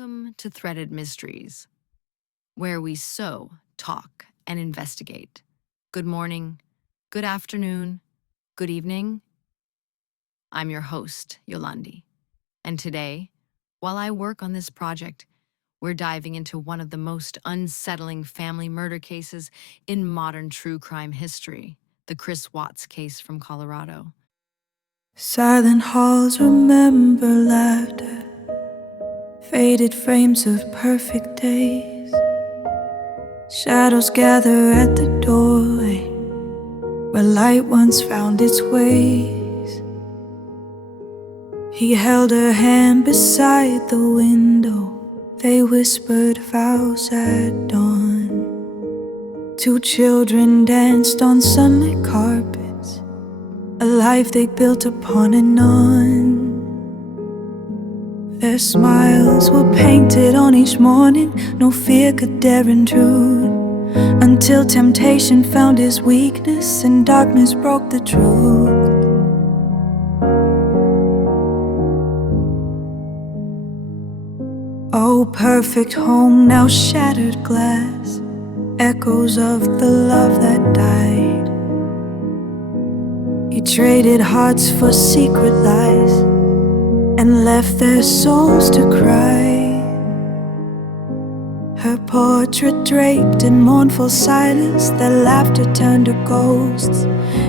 Welcome to Threaded Mysteries, where we sew, talk, and investigate. Good morning, good afternoon, good evening. I'm your host, Yolandi, and today, while I work on this project, we're diving into one of the most unsettling family murder cases in modern true crime history, the Chris Watts case from Colorado. Silent halls remember laughter, faded frames of perfect days. Shadows gather at the doorway where light once found its ways. He held her hand beside the window. They whispered vows at dawn. Two children danced on sunlit carpets, a life they built upon and on. Their smiles were painted on each morning. No fear could dare intrude, until temptation found his weakness and darkness broke the truth. Oh, perfect home, now shattered glass, echoes of the love that died. He traded hearts for secret lies and left their souls to cry. Her portrait draped in mournful silence, their laughter turned to ghosts.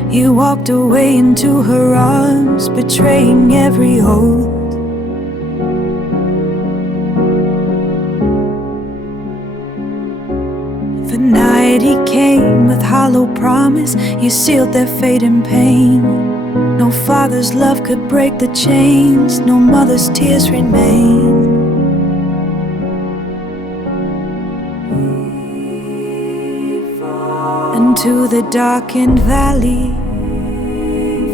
He walked away into her arms, betraying every hope. The night he came with hollow promise, he sealed their fate in pain. No father's love could break the chains, no mother's tears remain. Into the darkened valley,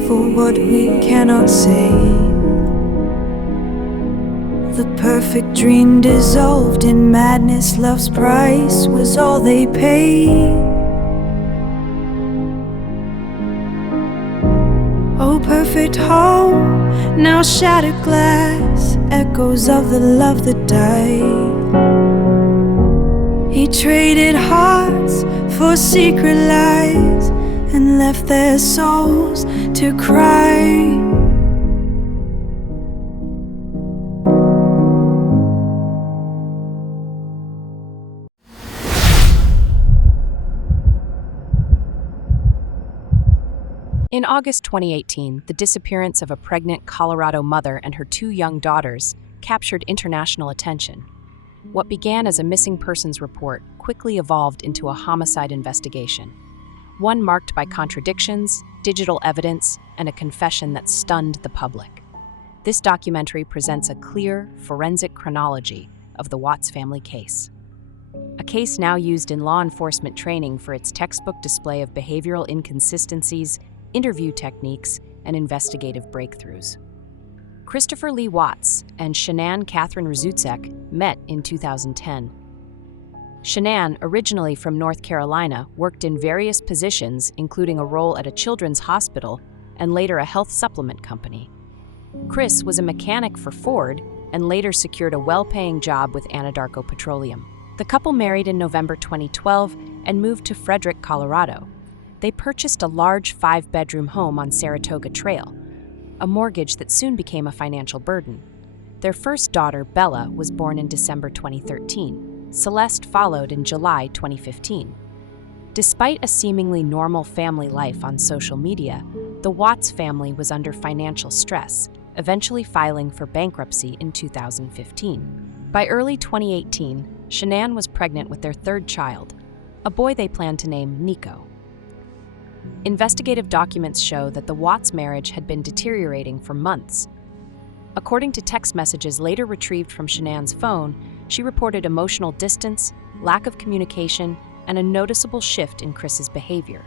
for what we cannot say. The perfect dream dissolved in madness, love's price was all they paid. Oh, perfect home, now shattered glass, echoes of the love that died. He traded hearts for secret lies and left their souls to cry. In August 2018, the disappearance of a pregnant Colorado mother and her two young daughters captured international attention. What began as a missing persons report quickly evolved into a homicide investigation, one marked by contradictions, digital evidence, and a confession that stunned the public. This documentary presents a clear, forensic chronology of the Watts family case. A case now used in law enforcement training for its textbook display of behavioral inconsistencies, interview techniques, and investigative breakthroughs. Christopher Lee Watts and Shanann Catherine Rzucek met in 2010. Shanann, originally from North Carolina, worked in various positions, including a role at a children's hospital and later a health supplement company. Chris was a mechanic for Ford and later secured a well-paying job with Anadarko Petroleum. The couple married in November 2012 and moved to Frederick, Colorado. They purchased a large 5-bedroom home on Saratoga Trail, a mortgage that soon became a financial burden. Their first daughter, Bella, was born in December 2013. Celeste followed in July 2015. Despite a seemingly normal family life on social media, the Watts family was under financial stress, eventually filing for bankruptcy in 2015. By early 2018, Shanann was pregnant with their third child, a boy they planned to name Nico. Investigative documents show that the Watts marriage had been deteriorating for months. According to text messages later retrieved from Shanann's phone, she reported emotional distance, lack of communication, and a noticeable shift in Chris's behavior.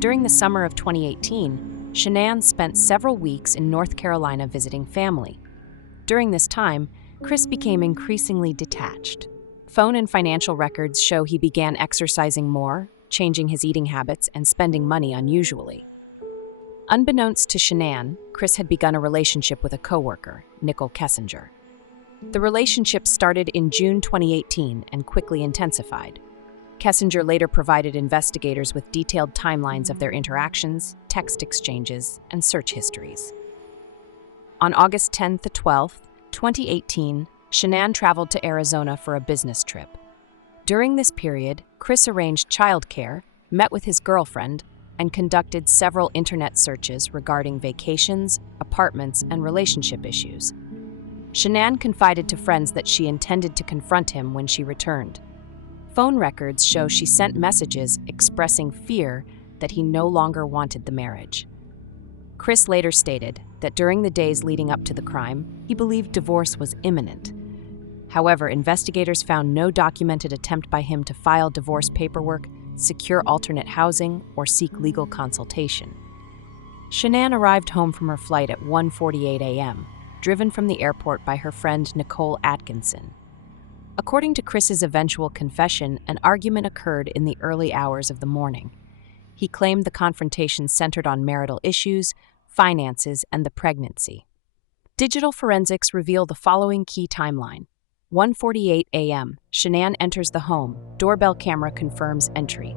During the summer of 2018, Shanann spent several weeks in North Carolina visiting family. During this time, Chris became increasingly detached. Phone and financial records show he began exercising more, changing his eating habits, and spending money unusually. Unbeknownst to Shanann, Chris had begun a relationship with a coworker, Nico. The relationship started in June 2018 and quickly intensified. Kessinger later provided investigators with detailed timelines of their interactions, text exchanges, and search histories. On August 10th to 12th, 2018, Shanann traveled to Arizona for a business trip. During this period, Chris arranged childcare, met with his girlfriend, and conducted several internet searches regarding vacations, apartments, and relationship issues. Shanann confided to friends that she intended to confront him when she returned. Phone records show she sent messages expressing fear that he no longer wanted the marriage. Chris later stated that during the days leading up to the crime, he believed divorce was imminent. However, investigators found no documented attempt by him to file divorce paperwork, secure alternate housing, or seek legal consultation. Shanann arrived home from her flight at 1:48 a.m., driven from the airport by her friend Nicole Atkinson. According to Chris's eventual confession, an argument occurred in the early hours of the morning. He claimed the confrontation centered on marital issues, finances, and the pregnancy. Digital forensics reveal the following key timeline. 1:48 a.m., Shanann enters the home, doorbell camera confirms entry.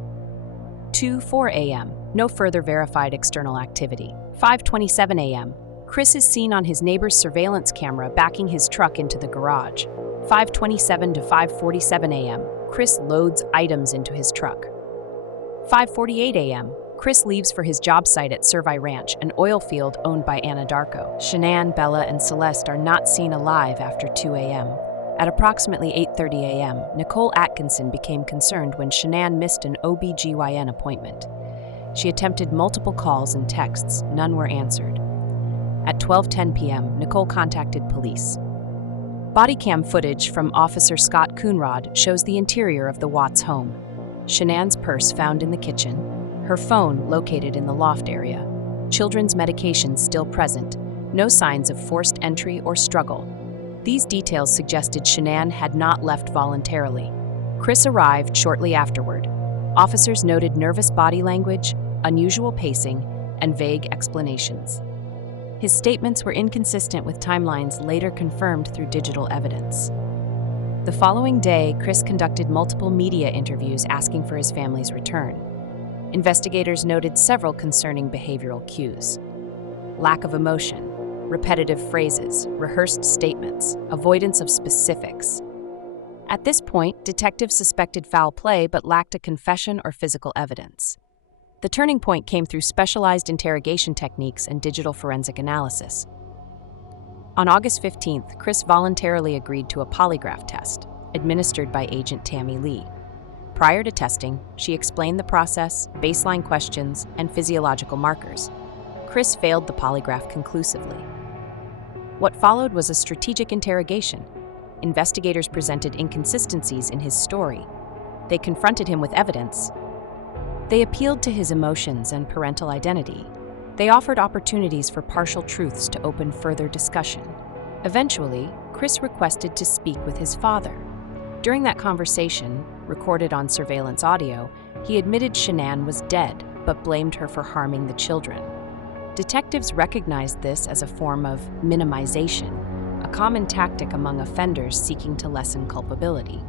2:04 a.m., no further verified external activity. 5:27 a.m., Chris is seen on his neighbor's surveillance camera backing his truck into the garage. 5:27 to 5:47 a.m., Chris loads items into his truck. 5:48 a.m., Chris leaves for his job site at Servi Ranch, an oil field owned by Anadarko. Shanann, Bella, and Celeste are not seen alive after 2 a.m. At approximately 8:30 a.m., Nicole Atkinson became concerned when Shanann missed an OB/GYN appointment. She attempted multiple calls and texts, none were answered. At 12:10 p.m., Nicole contacted police. Body cam footage from Officer Scott Coonrod shows the interior of the Watts home. Shanann's purse found in the kitchen, her phone located in the loft area, children's medications still present, no signs of forced entry or struggle. These details suggested Shanann had not left voluntarily. Chris arrived shortly afterward. Officers noted nervous body language, unusual pacing, and vague explanations. His statements were inconsistent with timelines later confirmed through digital evidence. The following day, Chris conducted multiple media interviews asking for his family's return. Investigators noted several concerning behavioral cues: lack of emotion, repetitive phrases, rehearsed statements, avoidance of specifics. At this point, detectives suspected foul play but lacked a confession or physical evidence. The turning point came through specialized interrogation techniques and digital forensic analysis. On August 15th, Chris voluntarily agreed to a polygraph test, administered by Agent Tammy Lee. Prior to testing, she explained the process, baseline questions, and physiological markers. Chris failed the polygraph conclusively. What followed was a strategic interrogation. Investigators presented inconsistencies in his story. They confronted him with evidence. They appealed to his emotions and parental identity. They offered opportunities for partial truths to open further discussion. Eventually, Chris requested to speak with his father. During that conversation, recorded on surveillance audio, he admitted Shanann was dead, but blamed her for harming the children. Detectives recognized this as a form of minimization, a common tactic among offenders seeking to lessen culpability.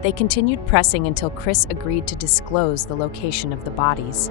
They continued pressing until Chris agreed to disclose the location of the bodies.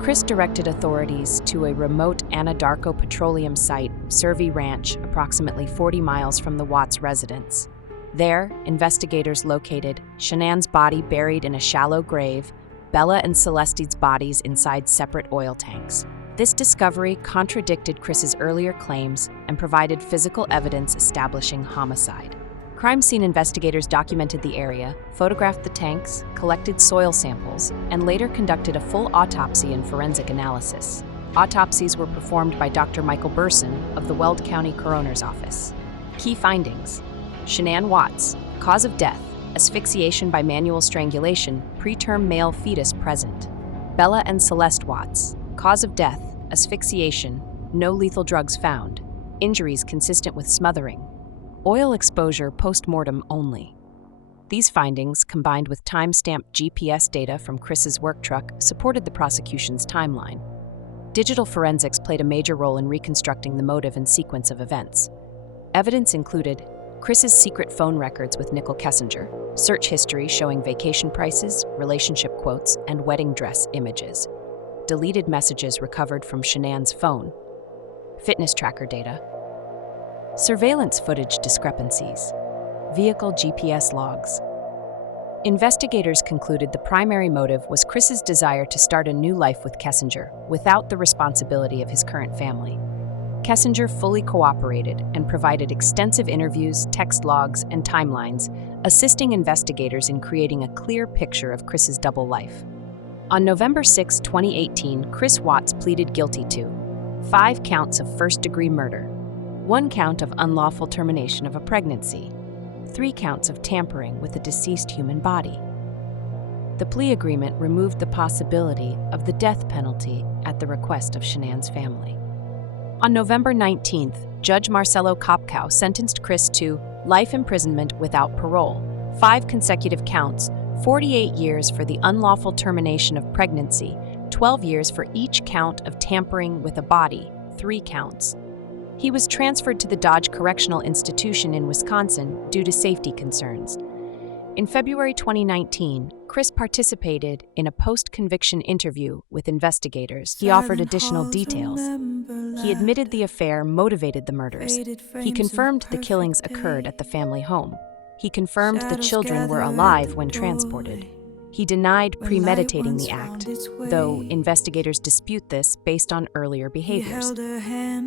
Chris directed authorities to a remote Anadarko petroleum site, Servi Ranch, approximately 40 miles from the Watts residence. There, investigators located Shanann's body buried in a shallow grave, Bella and Celeste's bodies inside separate oil tanks. This discovery contradicted Chris's earlier claims and provided physical evidence establishing homicide. Crime scene investigators documented the area, photographed the tanks, collected soil samples, and later conducted a full autopsy and forensic analysis. Autopsies were performed by Dr. Michael Burson of the Weld County Coroner's Office. Key findings: Shanann Watts, cause of death, asphyxiation by manual strangulation, preterm male fetus present. Bella and Celeste Watts, cause of death, asphyxiation, no lethal drugs found, injuries consistent with smothering. Oil exposure post-mortem only. These findings, combined with time-stamped GPS data from Chris's work truck, supported the prosecution's timeline. Digital forensics played a major role in reconstructing the motive and sequence of events. Evidence included Chris's secret phone records with Nicole Kessinger, search history showing vacation prices, relationship quotes, and wedding dress images, deleted messages recovered from Shanann's phone, fitness tracker data, surveillance footage discrepancies, vehicle GPS logs. Investigators concluded the primary motive was Chris's desire to start a new life with Kessinger without the responsibility of his current family. Kessinger fully cooperated and provided extensive interviews, text logs, and timelines, assisting investigators in creating a clear picture of Chris's double life. On November 6, 2018, Chris Watts pleaded guilty to 5 counts of first-degree murder, 1 count of unlawful termination of a pregnancy, 3 counts of tampering with a deceased human body. The plea agreement removed the possibility of the death penalty at the request of Shanann's family. On November 19th, Judge Marcelo Kopkow sentenced Chris to life imprisonment without parole, 5 consecutive counts, 48 years for the unlawful termination of pregnancy, 12 years for each count of tampering with a body, 3 counts. He was transferred to the Dodge Correctional Institution in Wisconsin due to safety concerns. In February 2019, Chris participated in a post-conviction interview with investigators. He offered additional details. He admitted the affair motivated the murders. He confirmed the killings occurred at the family home. He confirmed the children were alive when transported. He denied premeditating the act, though investigators dispute this based on earlier behaviors.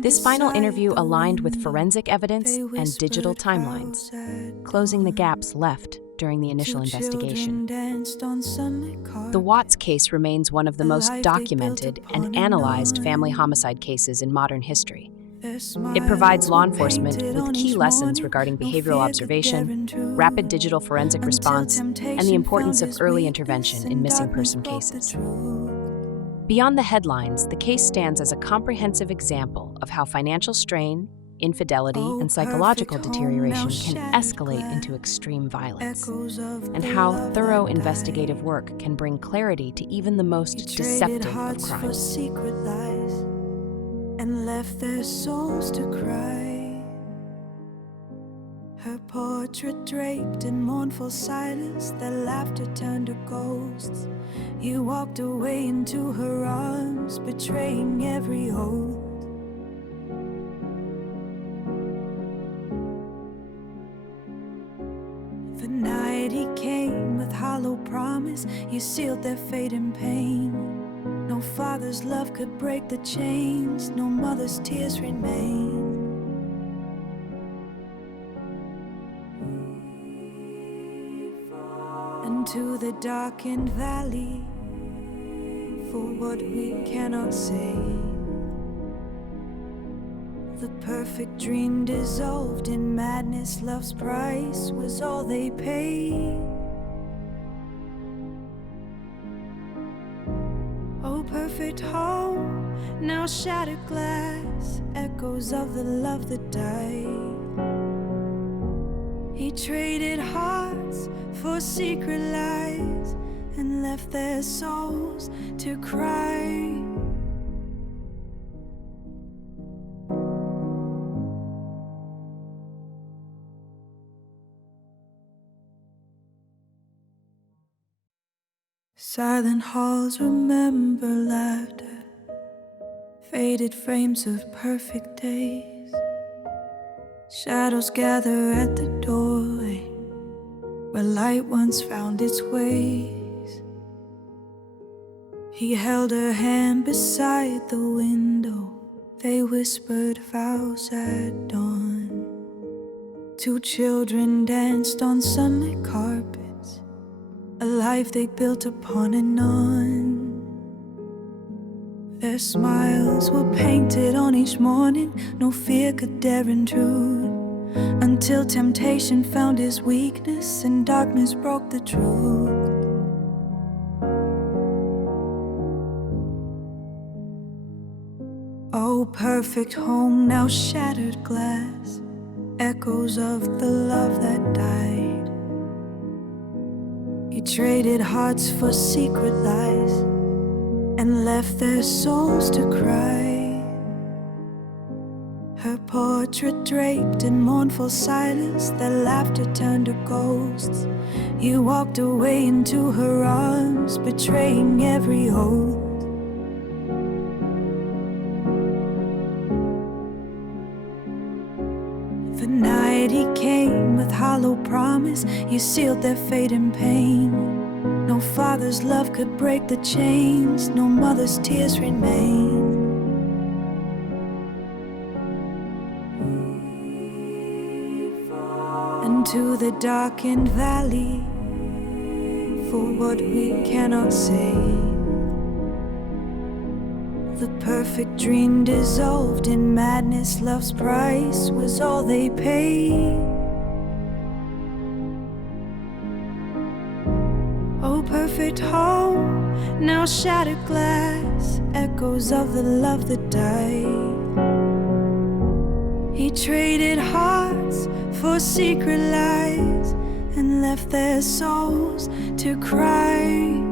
This final interview aligned with forensic evidence and digital timelines, closing the gaps left during the initial investigation. The Watts case remains one of the most documented and analyzed family homicide cases in modern history. It provides law enforcement with key lessons regarding behavioral observation, rapid digital forensic response, and the importance of early intervention in missing person cases. Beyond the headlines, the case stands as a comprehensive example of how financial strain, infidelity, and psychological deterioration can escalate into extreme violence, and how thorough investigative work can bring clarity to even the most deceptive of crimes. And left their souls to cry. Her portrait draped in mournful silence, their laughter turned to ghosts. You walked away into her arms, betraying every oath. The night he came with hollow promise, you sealed their fate in pain. No father's love could break the chains, no mother's tears remain. And to the darkened valley, for what we cannot say, the perfect dream dissolved in madness, love's price was all they paid. Perfect home, now shattered glass, echoes of the love that died. He traded hearts for secret lies and left their souls to cry. Silent halls remember laughter, faded frames of perfect days. Shadows gather at the doorway, where light once found its ways. He held her hand beside the window, they whispered vows at dawn. 2 children danced on sunlit carpets, a life they built upon and on. Their smiles were painted on each morning, no fear could dare intrude, until temptation found his weakness and darkness broke the truth. Oh, perfect home, now shattered glass, echoes of the love that died. He traded hearts for secret lies and left their souls to cry. Her portrait draped in mournful silence, their laughter turned to ghosts. You walked away into her arms, betraying every oath. The night he came with hollow promise, you sealed their fate in pain. No father's love could break the chains, no mother's tears remain. To the darkened valley, for what we cannot say. The perfect dream dissolved in madness, love's price was all they paid. Oh, perfect home, now shattered glass, echoes of the love that died. He traded hearts for secret lies and left their souls to cry.